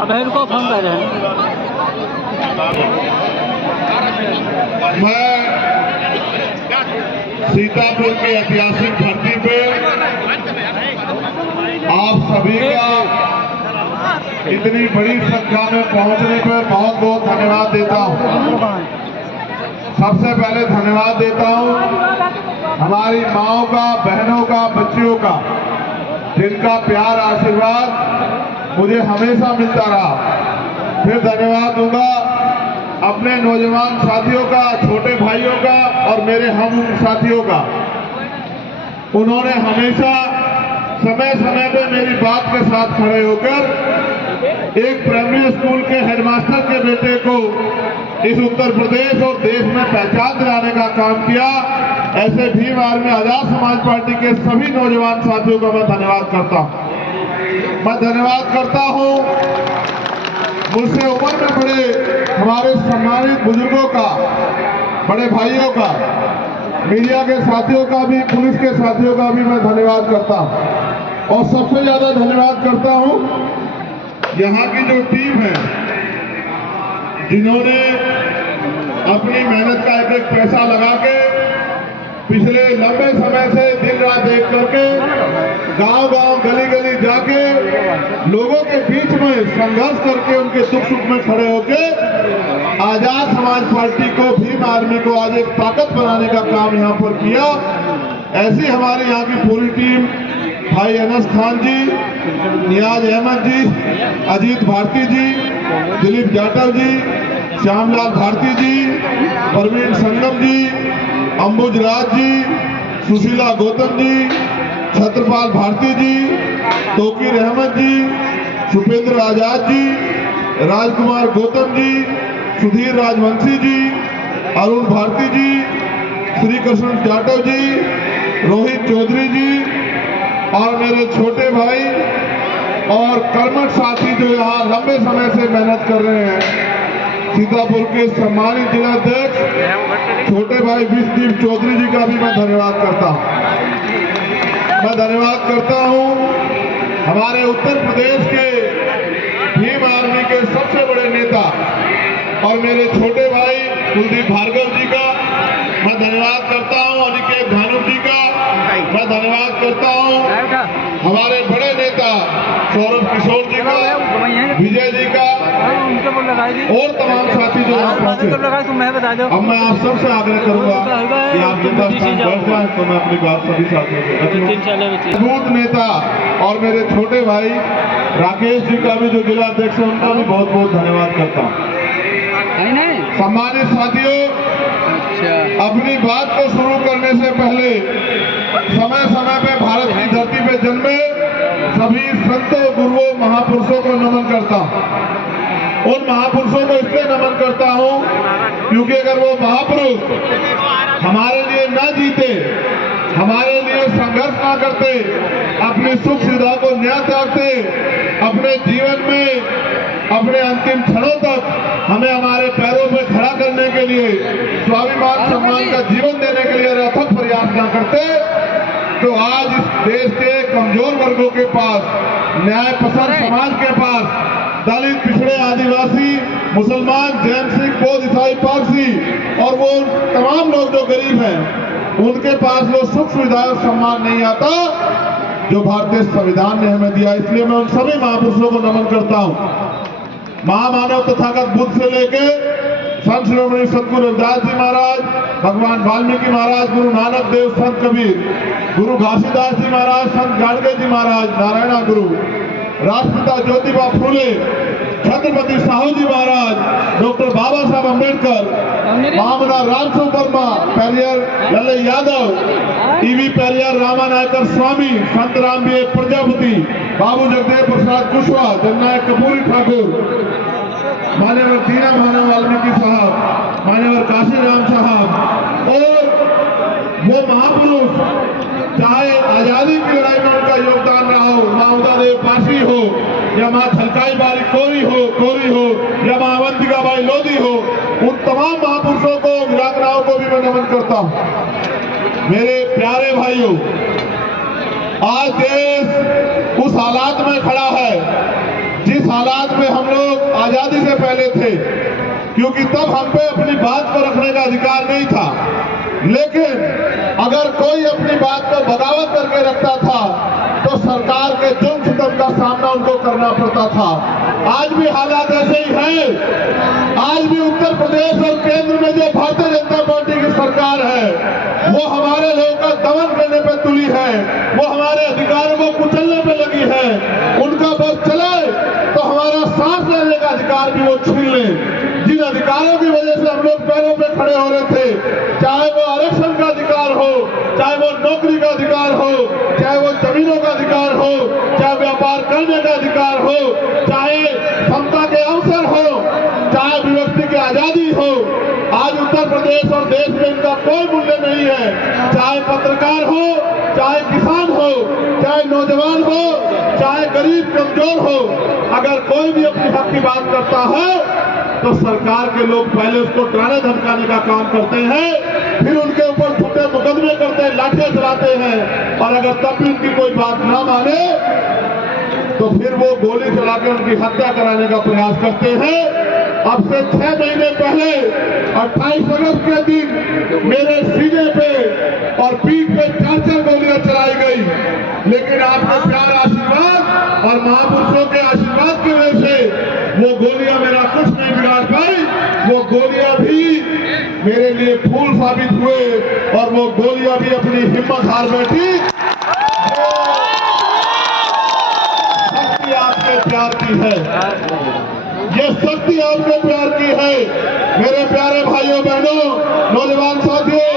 अब इनको फोन कर रहे हैं। मैं सीतापुर की ऐतिहासिक धरती पे आप सभी का इतनी बड़ी संख्या में पहुंचने पर बहुत बहुत धन्यवाद देता हूं। सबसे पहले धन्यवाद देता हूं हमारी माओं का, बहनों का, बच्चियों का, जिनका प्यार आशीर्वाद मुझे हमेशा मिलता रहा। फिर धन्यवाद दूंगा अपने नौजवान साथियों का, छोटे भाइयों का और मेरे हम साथियों का। उन्होंने हमेशा समय समय पे मेरी बात के साथ खड़े होकर एक प्राइमरी स्कूल के हेडमास्टर के बेटे को इस उत्तर प्रदेश और देश में पहचान दिलाने का काम किया। ऐसे भीम आर्मी आजाद समाज पार्टी के सभी नौजवान साथियों का मैं धन्यवाद करता हूं। मैं धन्यवाद करता हूं मुझसे उम्र में बड़े हमारे सम्मानित बुजुर्गों का, बड़े भाइयों का, मीडिया के साथियों का भी, पुलिस के साथियों का भी मैं धन्यवाद करता हूं। और सबसे ज्यादा धन्यवाद करता हूं यहाँ की जो टीम है, जिन्होंने अपनी मेहनत का एक एक पैसा लगा के पिछले लंबे समय से दिन रात एक करके गांव-गांव, गली-गली जाके लोगों के बीच में संघर्ष करके उनके दुख सुख में खड़े होके आजाद समाज पार्टी को, भीम आर्मी को आज एक ताकत बनाने का काम यहाँ पर किया। ऐसी हमारे यहाँ की पूरी टीम, भाई अनस खान जी, नियाज अहमद जी, अजीत भारती जी, दिलीप जाटव जी, श्यामलाल भारती जी, परवीन संगम जी, अंबुज राज जी, सुशीला गौतम जी, छत्रपाल भारती जी, तोकीर अहमद जी, सुपेंद्र आजाद जी, राजकुमार गौतम जी, सुधीर राजवंशी जी, अरुण भारती जी, श्री कृष्ण जाटव जी, रोहित चौधरी जी और मेरे छोटे भाई और कर्मठ साथी जो यहाँ लंबे समय से मेहनत कर रहे हैं, सीतापुर के सम्मानित जिलाध्यक्ष छोटे भाई विष्णुदीप चौधरी जी का भी मैं धन्यवाद करता हूँ। मैं धन्यवाद करता हूँ हमारे उत्तर प्रदेश के भीम आर्मी के सबसे बड़े नेता और मेरे छोटे भाई कुलदीप भार्गव जी का मैं धन्यवाद करता हूँ। अनिकेत धानुक जी का मैं धन्यवाद करता हूँ। हमारे बड़े नेता सौरभ किशोर जी का, विजय जी का और तमाम साथी जो यहाँ पहुंचे। अब मैं आप सबसे आग्रह करूंगा कि आप हिंदुस्तान बैठ जाए तो मैं अपनी बात सभी साथियों से मजबूत नेता और मेरे छोटे भाई राकेश जी का भी, जो जिला अध्यक्ष है, उनका भी बहुत बहुत धन्यवाद करता हूँ। सम्मानित साथियों, अपनी बात को शुरू करने से पहले समय समय पे भारत की धरती पे जन्मे सभी संतों, गुरुओं, महापुरुषों को नमन करता हूँ। उन महापुरुषों को इसलिए नमन करता हूँ क्योंकि अगर वो महापुरुष हमारे लिए न जीते, हमारे लिए संघर्ष ना करते, अपनी सुख सुविधा को न त्यागते, अपने जीवन में अपने अंतिम क्षणों तक हमें हमारे पैरों पे खड़ा करने के लिए, स्वाभिमान सम्मान का जीवन देने के लिए अथक प्रयास न करते, तो आज इस देश के कमजोर वर्गों के पास, न्याय पसंद समाज के पास, दलित, पिछड़े, आदिवासी, मुसलमान, जैन, सिख, बौद्ध, ईसाई, पारसी और वो तमाम लोग जो गरीब हैं, उनके पास वो सुख सुविधा और सम्मान नहीं आता जो भारतीय संविधान ने हमें दिया। इसलिए मैं उन सभी महापुरुषों को नमन करता हूँ। महामानव तथागत बुद्ध से लेके संत शिरोमणि सतगुरु रविदास जी महाराज, भगवान वाल्मीकि महाराज, गुरु नानक देव, संत कबीर, गुरु घासीदास जी महाराज, संत गाडगे जी महाराज, नारायणा गुरु, राष्ट्रपिता ज्योतिबा फूले, छत्रपति साहू जी महाराज, डॉक्टर बाबा साहब अम्बेडकर, महामना रामसु वर्मा, पेरियर लल्ले यादव, ईवी पेरियर रामानायकर स्वामी, संत राम बी प्रजापति, बाबू जगदेव प्रसाद कुशवाहा, जननायक कपूरी ठाकुर, मान्यवर दीना मानव वाल्मीकि साहब, मान्यवर काशी राम साहब और वो महापुरुष, चाहे आजादी की लड़ाई में उनका योगदान रहा हो, माँ उदा देव पासी हो या माँ छलकाई बारी कोरी हो या माँ अवंतिका बाई लोधी हो, उन तमाम महापुरुषों को, वीरांगनाओं को भी मैं नमन करता हूँ। मेरे प्यारे भाइयों, आज देश उस हालात में खड़ा है जिस हालात में हम लोग आजादी से पहले थे, क्योंकि तब हम पे अपनी बात को रखने का अधिकार नहीं था, लेकिन अगर कोई अपनी बात को बगावत करके रखता था तो सरकार के जुल्म सितम का सामना उनको करना पड़ता था। आज भी हालात ऐसे ही हैं। आज भी उत्तर प्रदेश और केंद्र में जो भारतीय जनता पार्टी की सरकार है वो हमारे लोगों का दमन करने पे तुली है, वो हमारे अधिकारों को कुचलने पे लगी है। उनका बस चले तो हमारा सांस लेने का अधिकार भी वो छीन ले। जिन अधिकारों की वजह से हम लोग पैरों पे खड़े हो रहे थे, चाहे वो आरक्षण का अधिकार हो, चाहे वो नौकरी का अधिकार हो, चाहे वो जमीनों का अधिकार हो, चाहे व्यापार करने का अधिकार हो, चाहे समता के अवसर हो, चाहे अभिव्यक्ति की आजादी हो, आज उत्तर प्रदेश और देश में इनका कोई मूल्य नहीं है। चाहे पत्रकार हो, चाहे किसान हो, चाहे नौजवान हो, चाहे गरीब कमजोर हो, अगर कोई भी अपनी हक की बात करता है तो सरकार के लोग पहले उसको डराने धमकाने का काम करते हैं, फिर उनके ऊपर झूठे मुकदमे करते हैं, लाठियां चलाते हैं, और अगर तब भी उनकी कोई बात ना माने तो फिर वो गोली चला के उनकी हत्या कराने का प्रयास करते हैं। अब से 6 महीने पहले 28 अगस्त के दिन मेरे सीने पे और पीठ पे 4 गोलियां चलाई गई, लेकिन आपके प्यार आशीर्वाद और महापुरुषों के आशीर्वाद की वजह से वो गोलियां मेरा कुछ नहीं बिगाड़ पाई। वो गोलियां भी मेरे लिए फूल साबित हुए और वो गोलियां भी अपनी हिम्मत हार बैठी। शक्ति आपके प्यार की है, ये शक्ति आपके प्यार की है। मेरे प्यारे भाइयों बहनों, नौजवान साथियों,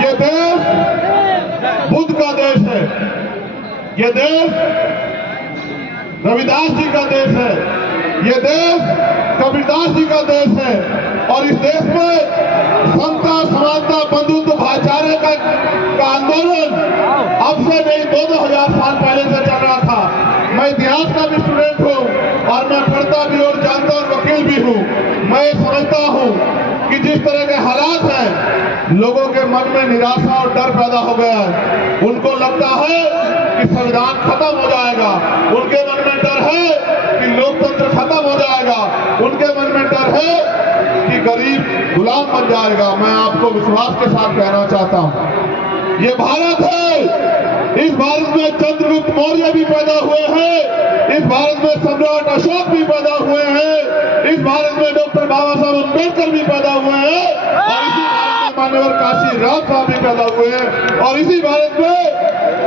ये देश बुद्ध का देश है, ये देश रविदास जी का देश है, ये देश कबीरदास जी का देश है, और इस देश में समता, समानता, बंधुत्व, भाईचारे का आंदोलन अब से नहीं 2-2000 साल पहले से चल रहा था। मैं इतिहास का भी स्टूडेंट हूँ और मैं पढ़ता भी और जानता और वकील भी हूँ। मैं समझता हूँ कि जिस तरह के हालात हैं, लोगों के मन में निराशा और डर पैदा हो गया है। उनको लगता है कि संविधान खत्म हो जाएगा, उनके मन में डर है कि लोकतंत्र खत्म हो जाएगा, उनके मन में डर है कि गरीब गुलाम बन जाएगा। मैं आपको विश्वास के साथ कहना चाहता हूँ, ये भारत है। इस भारत में चंद्रगुप्त मौर्य भी पैदा हुए हैं, इस भारत में सम्राट अशोक भी पैदा हुए हैं, इस भारत में डॉक्टर बाबा साहब अम्बेडकर भी पैदा हुए हैं, और इसी भारत में मान्यवर काशी राम साहब भी पैदा हुए हैं, और इसी भारत में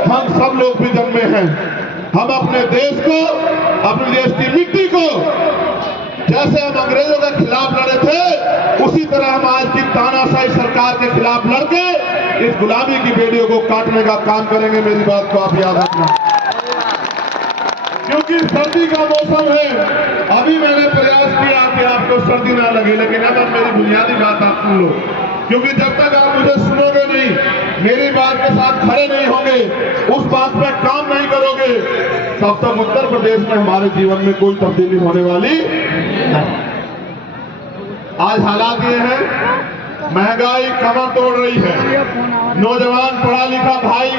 हम सब लोग भी जन्मे हैं। हम अपने देश को, अपने देश की मिट्टी को, जैसे हम अंग्रेजों के खिलाफ लड़े थे, उसी तरह हम आज की तानाशाही सरकार के खिलाफ लड़के इस गुलामी की बेड़ियों को काटने का काम करेंगे। मेरी बात को आप याद रखना, क्योंकि सर्दी का मौसम है। अभी मैंने प्रयास किया कि आपको सर्दी ना लगे, लेकिन अब मेरी बुनियादी बात आप सुन लो, क्योंकि जब तक आप मुझे सुनोगे नहीं, मेरी बात के साथ खड़े नहीं होंगे, उस बात पे काम नहीं करोगे, तब तक उत्तर प्रदेश में हमारे जीवन में कोई तब्दीली होने वाली नहीं। आज हालात ये हैं, महंगाई कमर तोड़ रही है, नौजवान पढ़ा लिखा भाई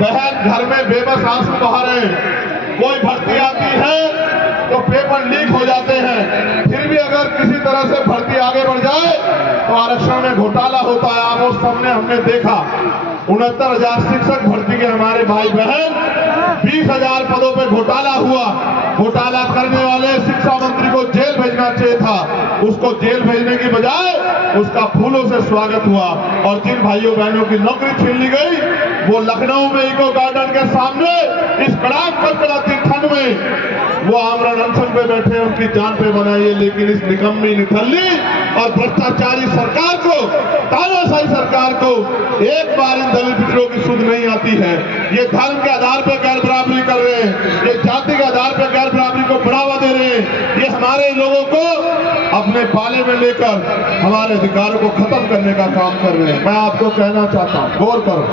बहन घर में बेबस आंसू बहा रहे हैं। कोई भर्ती आती है तो पेपर लीक हो जाते हैं, फिर भी अगर किसी तरह से भर्ती आगे बढ़ जाए तो आरक्षण में घोटाला होता है। आप उस सामने हमने देखा 69,000 शिक्षक भर्ती के हमारे भाई बहन, 20,000 पदों पे घोटाला हुआ। घोटाला करने वाले शिक्षा मंत्री को जेल भेजना चाहिए था, उसको जेल भेजने की बजाय उसका फूलों से स्वागत हुआ। और जिन भाइयों बहनों की नौकरी छीन ली गई, वो लखनऊ में इको गार्डन के सामने इस कड़ाकती ठंड में वो आमरण अनशन पे बैठे, उनकी जान पे बनाइए। लेकिन इस निकम्मी, निठल्ली और भ्रष्टाचारी सरकार को, तानाशाही सरकार को एक बार इन दलित पिछड़ों की सुध नहीं आती है। ये धर्म के आधार पर गैर बराबरी कर रहे हैं, ये जाति के आधार पर गैर बराबरी को बढ़ावा दे रहे हैं, ये हमारे लोगों को अपने पाले में लेकर हमारे अधिकारों को खत्म करने का काम कर रहे हैं। मैं आपको कहना चाहता हूं, गौर करो,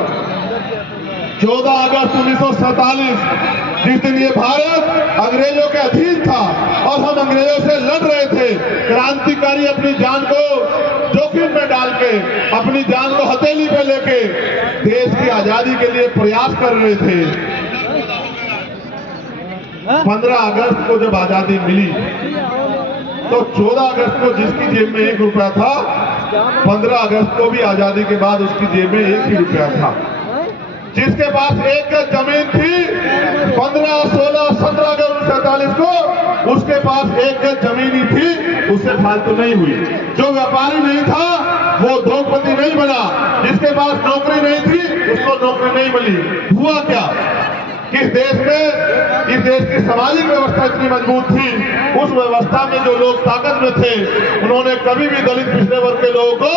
14 अगस्त 1947 जिस दिन ये भारत अंग्रेजों के अधीन था और हम अंग्रेजों से लड़ रहे थे, क्रांतिकारी अपनी जान को जोखिम में डाल के, अपनी जान को हथेली पे लेके देश की आजादी के लिए प्रयास कर रहे थे। 15 अगस्त को जब आजादी मिली तो 14 अगस्त को जिसकी जेब में 1 रुपया था, 15 अगस्त को भी आजादी के बाद उसकी जेब में 1 ही रुपया था। जिसके पास 1 गज जमीन थी 15, 16, 17 अगस्त 1947 को उसके पास 1 गज जमीन ही थी, उससे फालतू नहीं हुई। जो व्यापारी नहीं था वो उद्योगपति नहीं बना, जिसके पास नौकरी नहीं थी उसको नौकरी नहीं मिली। हुआ क्या कि इस देश की सामाजिक व्यवस्था इतनी मजबूत थी, उस व्यवस्था में जो लोग ताकत में थे उन्होंने कभी भी दलित पिछड़े वर्ग के लोगों को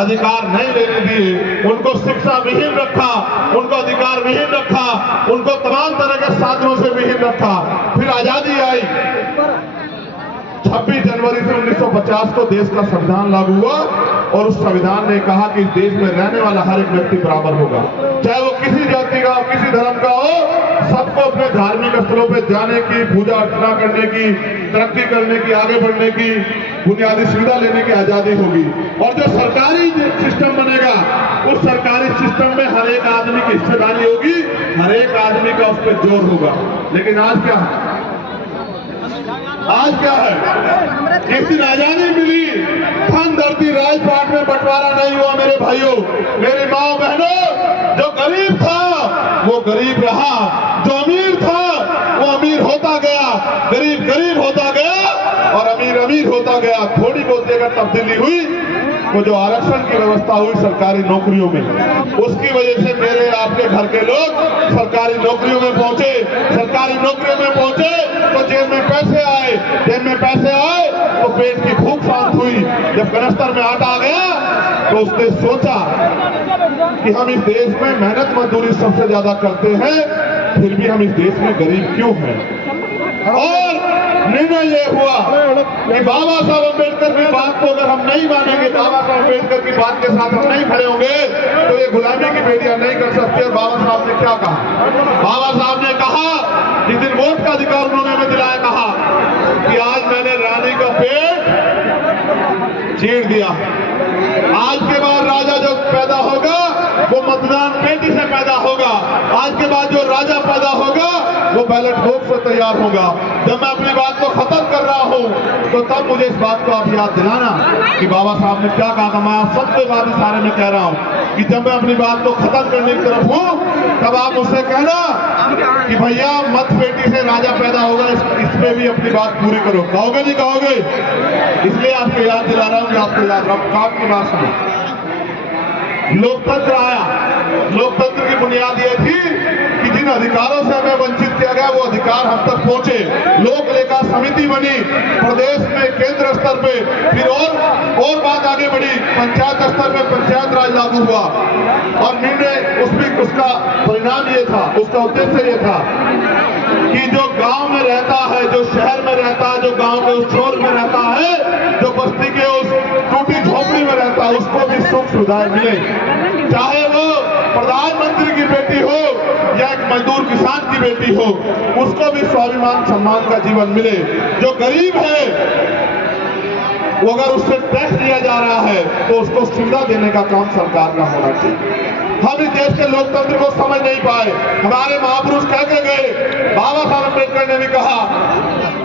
अधिकार नहीं लेने दिए। उनको शिक्षा विहीन रखा, उनको अधिकार विहीन रखा, उनको तमाम तरह के साधनों से विहीन रखा। फिर आजादी आई, 26 जनवरी से 1950 को देश का संविधान लागू हुआ और उस संविधान ने कहा कि इस देश में रहने वाला हर एक व्यक्ति बराबर होगा, चाहे वो किसी जाति का, किसी धर्म का हो। सबको अपने धार्मिक स्थलों पे जाने की, पूजा अर्चना करने की, तरक्की करने की, आगे बढ़ने की, बुनियादी सुविधा लेने की आजादी होगी। और जो सरकारी सिस्टम बनेगा उस सरकारी सिस्टम में हर एक आदमी की हिस्सेदारी होगी, हर एक आदमी का उस पर जोर होगा। लेकिन आज क्या है? आज क्या है? जिस दिन आजादी मिली, धन धरती राजपाट में बंटवारा नहीं हुआ मेरे भाइयों, मेरी माँ बहनों। जो गरीब था वो गरीब रहा, जो अमीर था वो अमीर होता गया, गरीब गरीब होता गया और अमीर अमीर होता गया। थोड़ी बहुत जगह तब्दीली हुई, वो जो आरक्षण की व्यवस्था हुई सरकारी नौकरियों में, उसकी वजह से मेरे आपके घर के लोग सरकारी नौकरियों में पहुंचे। सरकारी नौकरियों में पहुंचे तो जेब में पैसे आए, जेब में पैसे आए तो पेट की भूख शांत हुई। जब कनस्तर में आटा आ गया तो उसने सोचा कि हम इस देश में मेहनत मजदूरी सबसे ज्यादा करते हैं, फिर भी हम इस देश में गरीब क्यों हैं। और निर्णय ये हुआ कि बाबा साहब अम्बेडकर की बात को अगर हम नहीं मानेंगे, बाबा साहब अम्बेडकर की बात के साथ हम नहीं खड़े होंगे तो ये गुलामी की बेटियां नहीं कर सकती। और बाबा साहब ने क्या कहा? बाबा साहब ने कहा, जिस दिन वोट का अधिकार उन्होंने हमें दिलाया, कहा कि आज मैंने रानी का पेट चीर दिया, आज के बाद राजा जो पैदा होगा वो मतदान पेटी से पैदा होगा, आज के बाद जो राजा पैदा होगा वो बैलेट बॉक्स से तैयार होगा। जब मैं अपनी बात को खत्म कर रहा हूं तो तब मुझे इस बात को आप याद दिलाना कि बाबा साहब ने क्या कहा था। मैं आप सबके बाद इशारे में कह रहा हूं कि जब मैं अपनी बात को खत्म करने की तरफ हूं तब आप मुझसे कहना कि भैया मत पेटी से राजा पैदा होगा, इस पे भी अपनी बात पूरी करो। कहोगे नहीं कहोगे? इसलिए आपको याद दिला रहा हूं कि आपको याद रहा। काम की बात सुनो, लोकतंत्र आया। लोकतंत्र की बुनियाद यह थी कि जिन अधिकारों से हमें वंचित किया गया वो अधिकार हम तक पहुंचे। लोक लेखा समिति बनी प्रदेश में, केंद्र स्तर पे, फिर और बात आगे बढ़ी, पंचायत स्तर पे पंचायत राज लागू हुआ। और निर्णय उसका परिणाम ये था, उसका उद्देश्य ये था कि जो गांव में रहता है, जो शहर में रहता है, जो गांव के उस छोर में रहता है, जो बस्ती के उस टूटी झोपड़ी में रहता है, उसको भी सुख सुविधाएं मिले। चाहे वो प्रधानमंत्री की बेटी हो या एक मजदूर किसान की बेटी हो, उसको भी स्वाभिमान सम्मान का जीवन मिले। जो गरीब है वो अगर उससे टैक्स लिया जा रहा है तो उसको सुविधा देने का काम सरकार का होना चाहिए। हम इस देश के लोकतंत्र को समझ नहीं पाए। हमारे महापुरुष कह के गए, बाबा साहब अम्बेडकर ने भी कहा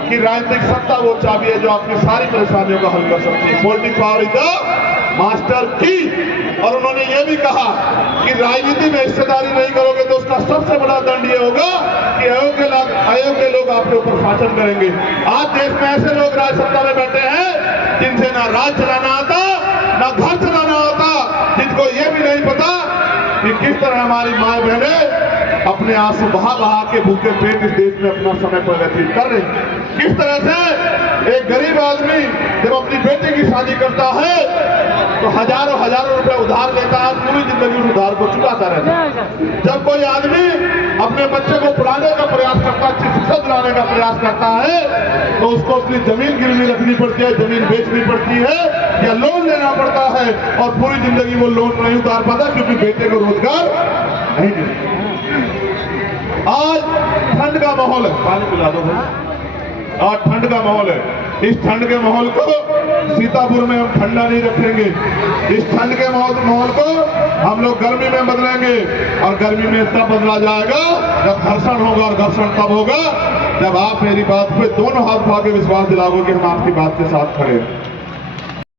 कि राजनीतिक सत्ता वो चाबी है जो आपकी सारी परेशानियों का हल कर सकती है। Political power is the master की। और उन्होंने ये भी कहा कि राजनीति में हिस्सेदारी नहीं करोगे तो उसका सबसे बड़ा दंड ये होगा कि अयोग्य लोग आपके ऊपर शासन करेंगे। आज देश में ऐसे लोग राज सत्ता में बैठे हैं जिनसे ना राज चलाना आता, ना घर चलाना आता, जिनको ये भी नहीं पता कि किस तरह हमारी माँ बहनें अपने आंसू बहा बहा के भूखे पेट इस देश में अपना समय पर व्यतीत कर रहे हैं। किस तरह से एक गरीब आदमी जब अपनी बेटी की शादी करता है तो हजारों रुपए उधार लेता है, पूरी जिंदगी उस उधार को चुकाता रहता है। जब कोई आदमी अपने बच्चे को पढ़ाने का प्रयास करता है, अच्छी शिक्षा दिलाने का प्रयास करता है तो उसको अपनी जमीन गिरवी रखनी पड़ती है, जमीन बेचनी पड़ती है या लोन लेना पड़ता है और पूरी जिंदगी वो लोन नहीं उतार पाता क्योंकि बेटे को रोजगार नहीं मिलता। आज ठंड का माहौल है, पानी पिला दो भाई। और ठंड का माहौल है। इस ठंड के माहौल को सीतापुर में हम ठंडा नहीं रखेंगे। इस ठंड के माहौल को हम लोग गर्मी में बदलेंगे, और गर्मी में तब बदला जाएगा जब घर्षण होगा, और घर्षण तब होगा जब आप मेरी बात पे दोनों हाथ उठा के विश्वास दिलाओगे कि हम आपकी बात के साथ खड़े हैं।